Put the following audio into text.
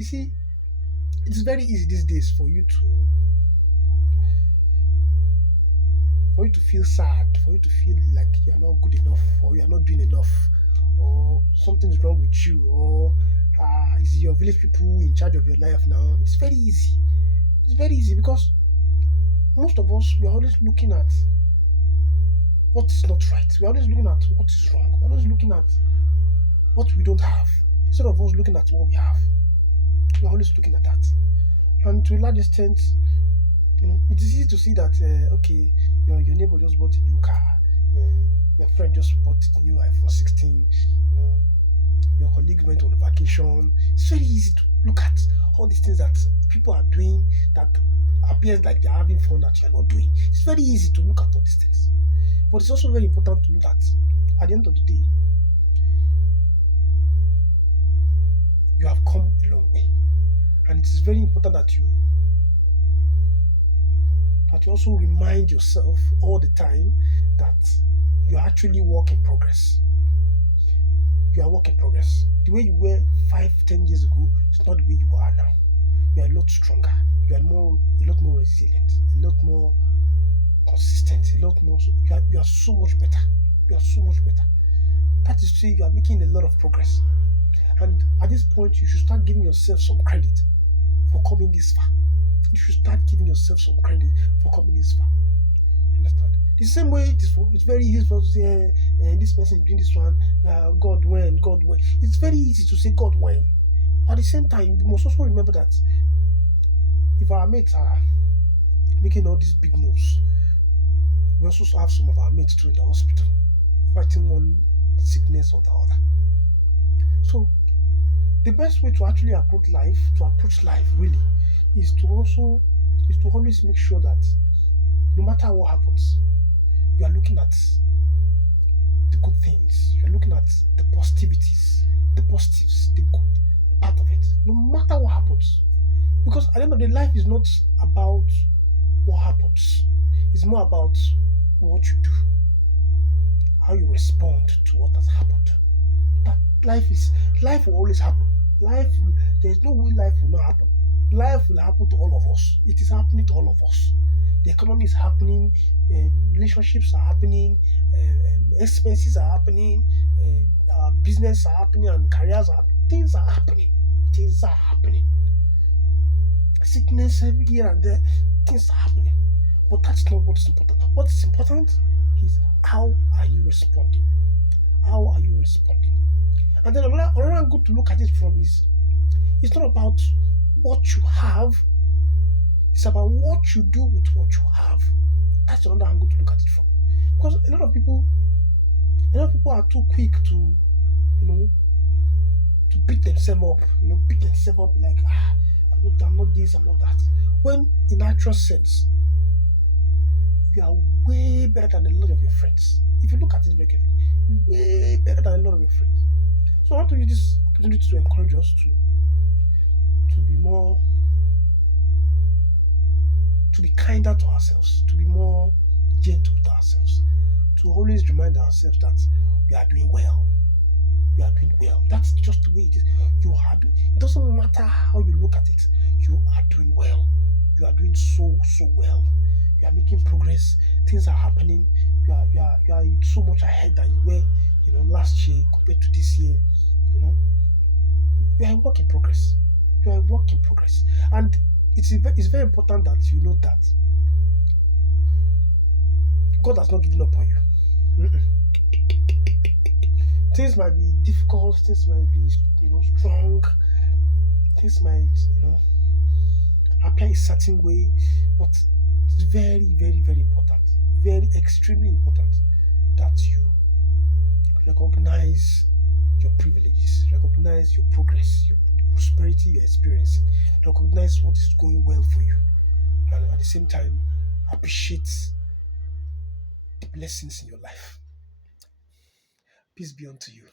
You see, it's very easy these days for you to feel sad, for you to feel like you're not good enough, or you're not doing enough, or something's wrong with you, or is your village people in charge of your life now? It's very easy. It's very easy because most of us we are always looking at what is not right. We're always looking at what is wrong. We're always looking at what we don't have. Instead of us looking at what we have, we're always looking at that. And to a large extent, it is easy to see that okay, your neighbor just bought a new car, your friend just bought a new iPhone 16, your colleague went on vacation. It's very easy to look at all these things that people are doing that appears like they're having fun that you're not doing. It's very easy to look at all these things. But it's also very important to know that at the end of the day, you have come a long way. And it is very important that you also remind yourself all the time that you are actually work in progress. You are work in progress. The way you were 5, 10 years ago is not the way you are now. You are a lot stronger. You are a lot more resilient, a lot more consistent, a lot more. You are so much better. You are so much better. That is to say, you are making a lot of progress. And at this point, you should start giving yourself some credit for coming this far. You should start giving yourself some credit for coming this far. Understand? The same way it's very easy for us to say, this person is doing this one, God when, God when. It's very easy to say God when. But at the same time, we must also remember that if our mates are making all these big moves, we also have some of our mates too in the hospital, fighting one sickness or the other. So the best way to actually approach life really, is to always make sure that no matter what happens, you are looking at the good things. You're looking at the positives, the good part of it, no matter what happens. Because at the end of the day, life is not about what happens. It's more about what you do, how you respond to what has happened. That life will always happen. There's no way life will not happen. Life will happen to all of us. It is happening to all of us. The economy is happening, relationships are happening, expenses are happening, business are happening, and careers are things are happening. Things are happening. Sickness every here and there, things are happening. But that's not what is important. What is important is how are you responding? How are you responding? And then another angle to look at it from is it's not about what you have, it's about what you do with what you have. That's another angle to look at it from. Because a lot of people are too quick you know, to beat themselves up, beat themselves up like I'm not this, I'm not that. When in actual sense, you are way better than a lot of your friends. If you look at it very carefully, you're way better than a lot of your friends. So I want to use this opportunity to encourage us to be more to be kinder to ourselves, to be more gentle with ourselves, to always remind ourselves that we are doing well. We are doing well. That's just the way it is. It doesn't matter how you look at it. You are doing well. You are doing so well. You are making progress. Things are happening. You are so much ahead than you were, last year compared to this year. You know, you are a work in progress. You are a work in progress, and it's very important that you know that God has not given up on you. Mm-mm. Things might be difficult. Things might be strong. Things might appear a certain way, but it's very, very, very important, very extremely important that you recognize your privileges, recognize your progress, the prosperity you're experiencing, recognize what is going well for you, and at the same time, appreciate the blessings in your life. Peace be unto you.